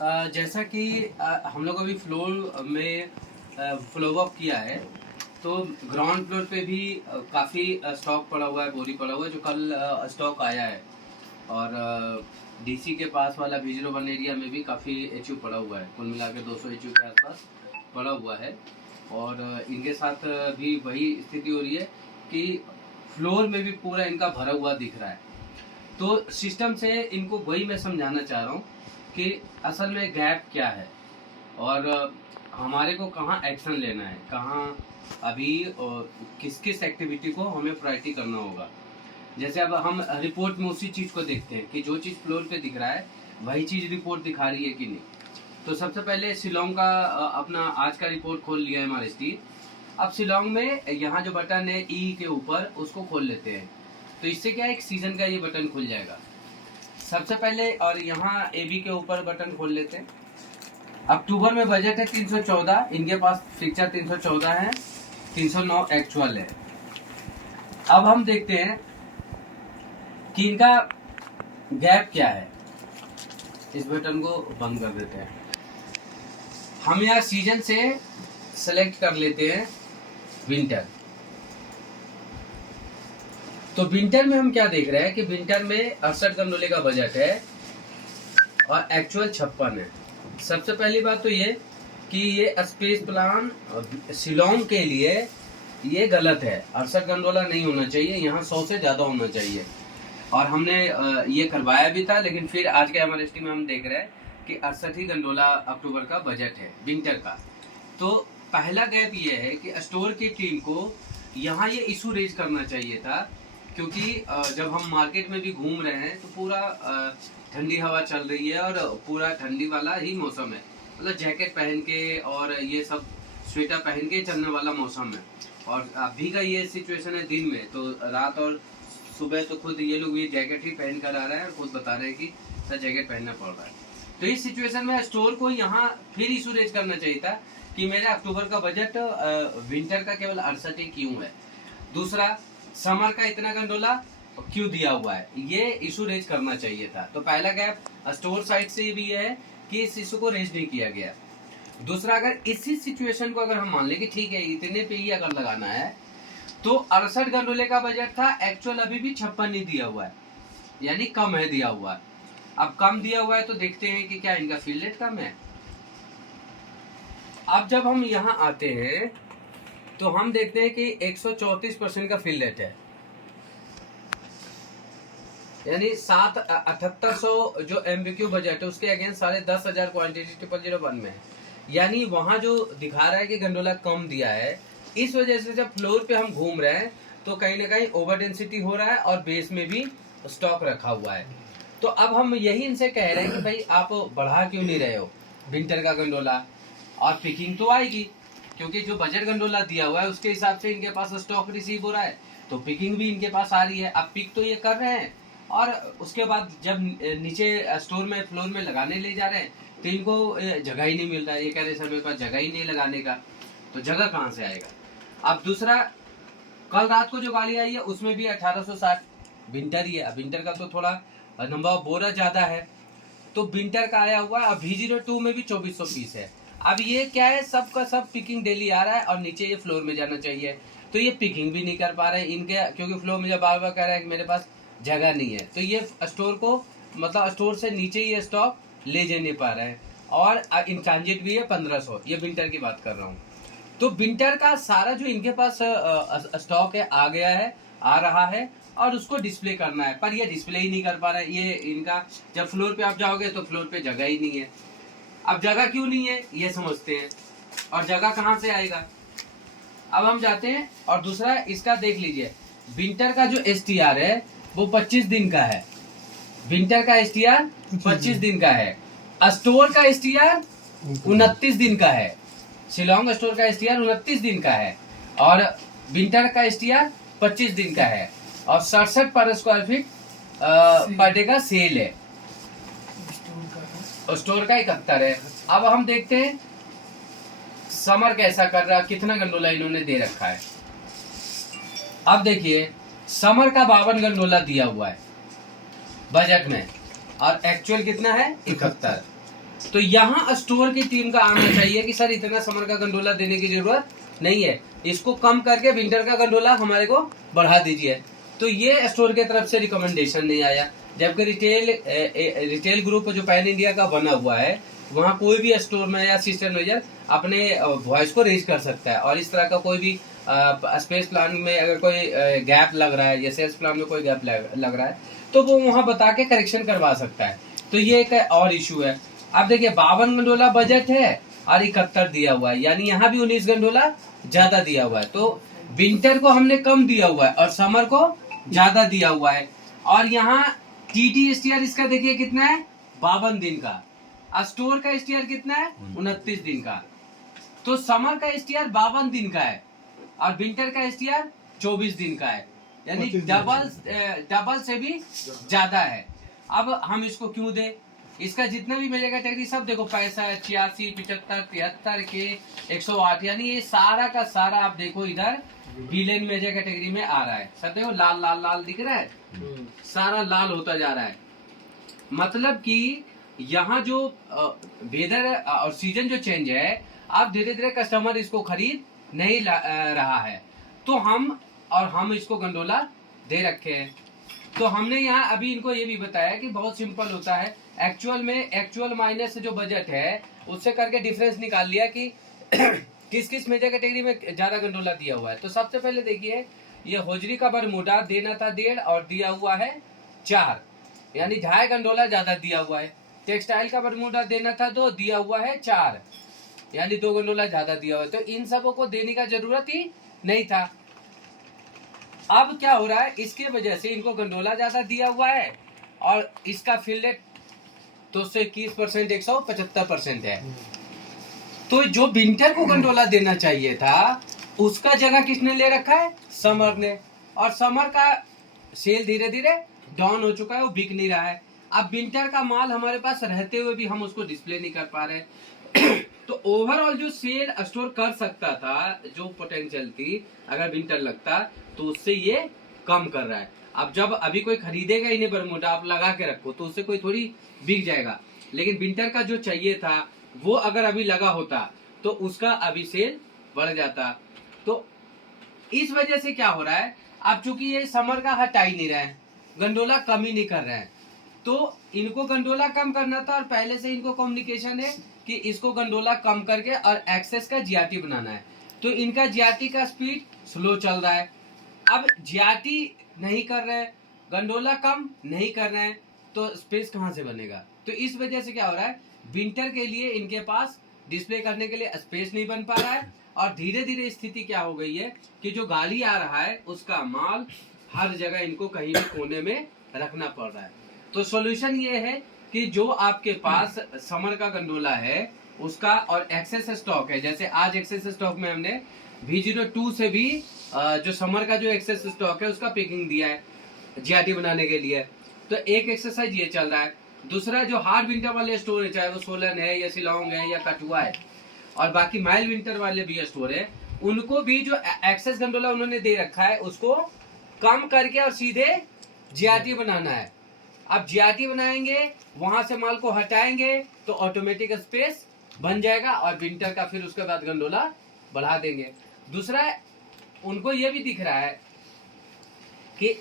जैसा कि हम लोग अभी फ्लोर में फ्लो वॉक किया है, तो ग्राउंड फ्लोर पे भी काफ़ी स्टॉक पड़ा हुआ है, बोरी पड़ा हुआ है, जो कल स्टॉक आया है। और डीसी के पास वाला V01 एरिया में भी काफ़ी एचयू पड़ा हुआ है, कुल मिला के 200 एचयू के आसपास पड़ा हुआ है। और इनके साथ भी वही स्थिति हो रही है कि फ्लोर में भी पूरा इनका भरा हुआ दिख रहा है। तो सिस्टम से इनको वही मैं समझाना चाह रहा हूँ कि असल में गैप क्या है और हमारे को कहाँ एक्शन लेना है, कहाँ अभी किस किस एक्टिविटी को हमें प्रायोरिटी करना होगा। जैसे अब हम रिपोर्ट में उसी चीज़ को देखते हैं कि जो चीज़ फ्लोर पे दिख रहा है वही चीज़ रिपोर्ट दिखा रही है कि नहीं। तो सबसे पहले शिलोंग का अपना आज का रिपोर्ट खोल लिया है हमारे स्टीव। अब शिलोंग में यहाँ जो बटन है ई के ऊपर, उसको खोल लेते हैं। तो इससे क्या है, एक सीजन का ये बटन खुल जाएगा सबसे पहले। और यहाँ एबी के ऊपर बटन खोल लेते हैं। अक्टूबर में बजट है 314, इनके पास फिक्चर 314 है, 309 एक्चुअल है। अब हम देखते हैं कि इनका गैप क्या है। इस बटन को बंद कर देते हैं। हम यहाँ सीजन से सेलेक्ट कर लेते हैं विंटर। तो विंटर में हम क्या देख रहे हैं कि विंटर में 68 गंडोले का बजट है और एक्चुअल 56 है। सबसे पहली बात तो ये कि ये स्पेस प्लान शिलोंग के लिए ये गलत है। 68 गंडोला नहीं होना चाहिए, यहाँ 100 से ज्यादा होना चाहिए। और हमने ये करवाया भी था, लेकिन फिर आज के एमआरएसटी में हम देख रहे हैं कि 68 ही गंडोला अक्टूबर का बजट है विंटर का। तो पहला गैप ये है कि स्टोर की टीम को यहाँ ये इशू रेज करना चाहिए था, क्योंकि जब हम मार्केट में भी घूम रहे हैं तो पूरा ठंडी हवा चल रही है और पूरा ठंडी वाला ही मौसम है, मतलब जैकेट पहन के और ये सब स्वेटर पहन के चलने वाला मौसम है। और अभी का ये सिचुएशन है दिन में, तो रात और सुबह तो खुद ये लोग ये जैकेट ही पहन कर आ रहे हैं और खुद बता रहे हैं कि सर जैकेट पहनना पड़ रहा है। तो इस सिचुएशन में स्टोर को यहाँ फिर इशू रेज करना चाहिए था कि मेरा अक्टूबर का बजट विंटर का केवल 68 ही क्यों है। दूसरा, समर का इतना गंडोला क्यों दिया हुआ है, ये इशू रेज करना चाहिए था। तो पहला गैप स्टोर साइड से भी ये है कि इस इशू को रेज नहीं किया गया। दूसरा, अगर इसी सिचुएशन को अगर हम मान लें कि ठीक है इतने पे ही अगर लगाना है, तो 68 गंडोले का बजट था, एक्चुअल अभी भी 56 नहीं दिया हुआ है, यानी कम है दिया हुआ है। अब कम दिया हुआ है तो देखते हैं कि क्या इनका फिल रेट कम है। अब जब हम यहाँ आते हैं तो हम देखते हैं कि 134% का फिल रेट है, यानी 7800 जो एमबीक्यू बजट है उसके अगेंस्ट 10,500 क्वांटिटी 0001 में है। यानी वहां जो दिखा रहा है कि गंडोला कम दिया है, इस वजह से जब फ्लोर पे हम घूम रहे हैं तो कहीं ना कहीं ओवर डेंसिटी हो रहा है और बेस में भी स्टॉक रखा हुआ है। तो अब हम यही इनसे कह रहे हैं कि भाई आप बढ़ा क्यों नहीं रहे हो विंटर का गंडोला, और पिकिंग तो आएगी क्योंकि जो बजट गंडोला दिया हुआ है उसके हिसाब से इनके पास स्टॉक रिसीव हो रहा है, तो पिकिंग भी इनके पास आ रही है। अब पिक तो ये कर रहे हैं और उसके बाद जब नीचे स्टोर में फ्लोर में लगाने ले जा रहे हैं तो इनको जगह ही नहीं मिल रहा है। ये कह रहे सर मेरे पास जगह ही नहीं लगाने का, तो जगह कहाँ से आएगा। अब दूसरा, कल रात को जो गाड़ी आई है उसमें भी 1860 विंटर ही है। अब विंटर का तो थोड़ा नंबर ऑफ बोरा ज्यादा है, तो विंटर का आया हुआ है। अब V02 में भी 2400 पीस है। अब ये क्या है, सब का सब पिकिंग डेली आ रहा है और नीचे ये फ्लोर में जाना चाहिए, तो ये पिकिंग भी नहीं कर पा रहे इनके, क्योंकि फ्लोर में जब बार बार कह रहा है कि मेरे पास जगह नहीं है, तो ये स्टोर को मतलब स्टोर से नीचे ये स्टॉक ले जा नहीं पा रहे हैं। और इन ट्रांजिट भी है 1500, ये विंटर की बात कर रहा हूँ। तो विंटर का सारा जो इनके पास स्टॉक है आ गया है, आ रहा है और उसको डिस्प्ले करना है, पर ये डिस्प्ले ही नहीं कर पा रहा है। ये इनका जब फ्लोर पे आप जाओगे तो फ्लोर पे जगह ही नहीं है। अब जगह क्यों नहीं है ये समझते हैं, और जगह कहाँ से आएगा। अब हम जाते हैं और दूसरा इसका देख लीजिए, विंटर का जो STR है वो 25 दिन का है। विंटर का STR 25 दिन का है, स्टोर का STR 29 दिन का है। शिलोंग स्टोर का STR 29 दिन का है और विंटर का STR 25 दिन का है और 67 पर स्क्वायर फीट पर डे का सेल है। स्टोर का 71 है। अब हम देखते हैं समर कैसा कर रहा है, कितना गंडोला इन्होंने दे रखा है। अब देखिए समर का 52 गंडोला दिया हुआ है बजट में और एक्चुअल कितना है 71। तो यहाँ स्टोर की टीम का आना चाहिए कि सर इतना समर का गंडोला देने की जरूरत नहीं है, इसको कम करके विंटर का गंडोला हमारे को बढ़ा दीजिए। तो ये स्टोर की तरफ से रिकमेंडेशन नहीं आया। जबकि रिटेल ग्रुप जो पैन इंडिया का बना हुआ है, वहाँ कोई भी स्टोर में या सिस्टम मैनेजर अपने वॉइस को रेज कर सकता है, और इस तरह का कोई भी स्पेस प्लान में अगर कोई गैप लग रहा है या सेल्स प्लान में कोई गैप लग रहा है तो वो वहाँ बता के करेक्शन करवा सकता है। तो ये एक और इशू है। अब देखिए 52 गंडोला बजट है और 71 दिया हुआ है, यानी यहाँ भी 19 गंडोला ज्यादा दिया हुआ है। तो विंटर को हमने कम दिया हुआ है और समर को ज्यादा दिया हुआ है। और यहाँ टीटी एसटीआर इसका देखिए कितना है, 52 दिन का। स्टोर का एसटीआर कितना है, 29 दिन का। तो समर का एसटीआर 52 दिन का है और विंटर का एसटीआर 24 दिन का है, यानी डबल से भी ज्यादा है। अब हम इसको क्यों दे, इसका जितना भी मेजर कैटेगरी सब देखो 65, 86, 75, 73 के 108, यानी ये सारा का सारा आप देखो इधर बिलियन मेजर कैटेगरी में आ रहा है। सब देखो लाल लाल लाल दिख रहा है, सारा लाल होता जा रहा है। मतलब कि यहाँ जो वेदर और सीजन जो चेंज है, आप धीरे धीरे कस्टमर इसको खरीद नहीं रहा है। तो हम इसको गंडोला दे रखे हैं। तो हमने यहाँ अभी इनको ये भी बताया कि बहुत सिंपल होता है, एक्चुअल माइनस जो बजट है उससे करके डिफरेंस निकाल लिया कि किस किस मेजर कैटेगरी में ज्यादा गंडोला दिया हुआ है। तो सबसे पहले देखिए, ये होजरी का बरमूडा देना था 1.5 और दिया हुआ है 4, यानी 2.5 गंडोला ज्यादा दिया हुआ है। टेक्सटाइल का बरमूडा देना था 2, दिया हुआ है 4, यानी 2 गंडोला ज्यादा दिया हुआ है। तो इन सबों को देने का जरूरत ही नहीं था। अब क्या हो रहा है, इसके वजह से इनको गंडोला ज्यादा दिया हुआ है और इसका फिल रेट 221%, 175% है। तो जो विंटर को गंडोला देना चाहिए था उसका जगह किसने ले रखा है, समर ने। और समर का सेल धीरे धीरे डाउन हो चुका है, वो बिक नहीं रहा है। अब विंटर का माल हमारे पास रहते हुए भी हम उसको डिस्प्ले नहीं कर पा रहे। तो ओवरऑल जो सेल स्टोर कर सकता था, जो पोटेंशियल थी, अगर विंटर लगता तो उससे ये कम कर रहा है। अब जब अभी कोई खरीदेगा ही नहीं बरमूडा, आप लगा के रखो तो उससे कोई थोड़ी बिक जाएगा। लेकिन विंटर का जो चाहिए था वो अगर अभी लगा होता तो उसका अभी सेल बढ़ जाता। तो इस वजह से क्या हो रहा है, अब चूंकि ये समर का हटा ही नहीं रहे हैं, गंडोला कम ही नहीं कर रहे हैं, तो इनको गंडोला कम करना था। और पहले से इनको कम्युनिकेशन है कि इसको गंडोला कम करके और एक्सेस का जीआरटी बनाना है। तो इनका जीआरटी का स्पीड स्लो चल रहा है। अब जीआरटी नहीं कर रहे हैं, गंडोला कम नहीं कर रहे हैं, तो स्पेस कहां से बनेगा। तो इस वजह से क्या हो रहा है, विंटर के लिए इनके पास डिस्प्ले करने के लिए स्पेस नहीं बन पा रहा है। और धीरे धीरे स्थिति क्या हो गई है कि जो गाड़ी आ रहा है उसका माल हर जगह इनको कहीं भी कोने में रखना पड़ रहा है। तो सॉल्यूशन ये है कि जो आपके पास समर का गंडोला है उसका और एक्सेस स्टॉक है, जैसे आज एक्सेस स्टॉक में हमने V02 से भी जो समर का जो एक्सेस स्टॉक है उसका पैकिंग दिया है जीआरटी बनाने के लिए। तो एक एक्सरसाइज ये चल रहा है। दूसरा जो हार्ड विंटर वाले स्टोर है, चाहे वो सोलन है या शिलोंग है या कठुआ है, और बाकी माइल्ड विंटर वाले भी स्टोर है, उनको भी जो एक्सेस गंडोला उन्होंने दे रखा है उसको कम करके और सीधे जीआरटी बनाना है। अब जीआरटी बनाएंगे, वहां से माल को हटाएंगे तो ऑटोमेटिक स्पेस बन जाएगा और विंटर का फिर उसके बाद गंडोला बढ़ा देंगे। दूसरा उनको ये भी दिख रहा है कि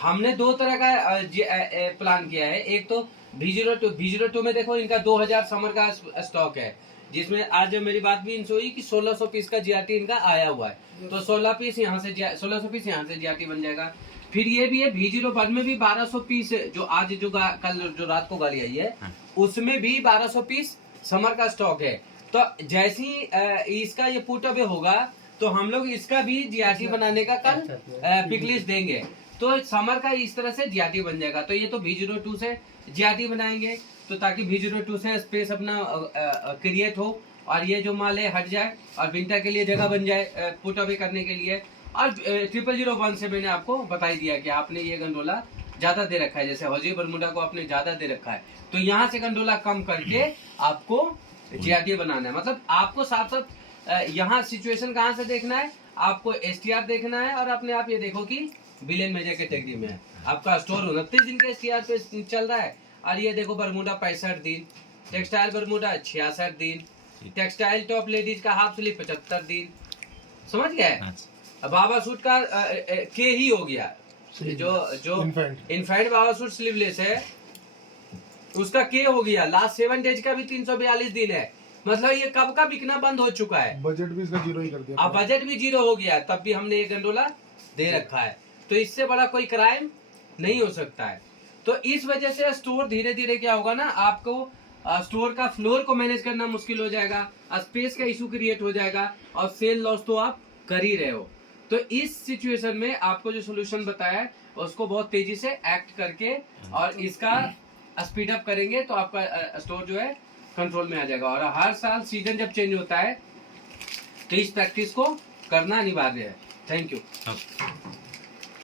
हमने 2 तरह का प्लान किया है। एक तो V02 में देखो इनका 2000 समर का स्टॉक है, जिसमें आज मेरी बात भी इनसे हुई कि 1600 पीस का जीआरटी इनका आया हुआ है। तो 1600 पीस यहाँ से जीआरटी बन जाएगा। फिर ये भी है V01 में भी 1200 पीस, जो आज जो कल जो रात को गाड़ी आई है उसमें भी 1200 पीस समर का स्टॉक है। तो जैसे ही इसका ये पुट अवे होगा तो हम लोग इसका भी जीआरटी बनाने का कल पिक लिस्ट देंगे। तो समर का इस तरह से जीआरटी बन जाएगा। तो ये तो V02 से जीआरटी बनाएंगे तो ताकि V02 से स्पेस अपना क्रिएट हो और ये जो माल है हट जाए और विंटर के लिए जगह बन जाए पुट अवे करने के लिए। और 0001 से मैंने आपको बता ही दिया कि आपने ये गंडोला ज्यादा दे रखा है, जैसे हौजी बरमूडा को आपने ज्यादा दे रखा है, तो यहाँ से गंडोला कम करके आपको जीआरटी बनाना है। मतलब आपको साथ साथ यहाँ सिचुएशन कहाँ से देखना है, आपको एसटीआर देखना है और अपने आप ये देखो कि बिलियन मेजर कैटेगरी में है आपका स्टोर 29 दिन के एसटीआर पे चल रहा है और ये देखो बरमूडा 65 दिन, टेक्सटाइल बरमूडा 66 दिन, टेक्सटाइल टॉप लेडीज का हाफ स्लीव 75 दिन, समझ गए। अब बाबा सूट का के ही हो गया, जो इनफैंट बाबा सूट स्लीवलेस है उसका के हो गया, लास्ट 7 डेज का भी 342 दिन है, मतलब ये कब का बिकना बंद हो चुका है। बजट भी इसका जीरो ही कर दिया। अब बजट भी जीरो हो गया, तब भी हमने ये गंडोला दे रखा है, तो इससे बड़ा कोई क्राइम नहीं हो सकता है। तो इस वजह से स्टोर धीरे धीरे क्या होगा ना, आपको स्टोर का फ्लोर को मैनेज करना मुश्किल हो जाएगा, स्पेस का इशू क्रिएट हो जाएगा, और सेल लॉस तो आप कर ही रहे हो। तो इस सिचुएशन में आपको जो सोल्यूशन बताया है उसको बहुत तेजी से एक्ट करके और इसका स्पीड अप करेंगे तो आपका स्टोर जो है कंट्रोल में आ जाएगा। और हर साल सीजन जब चेंज होता है तो इस प्रैक्टिस को करना अनिवार्य है। Thank you.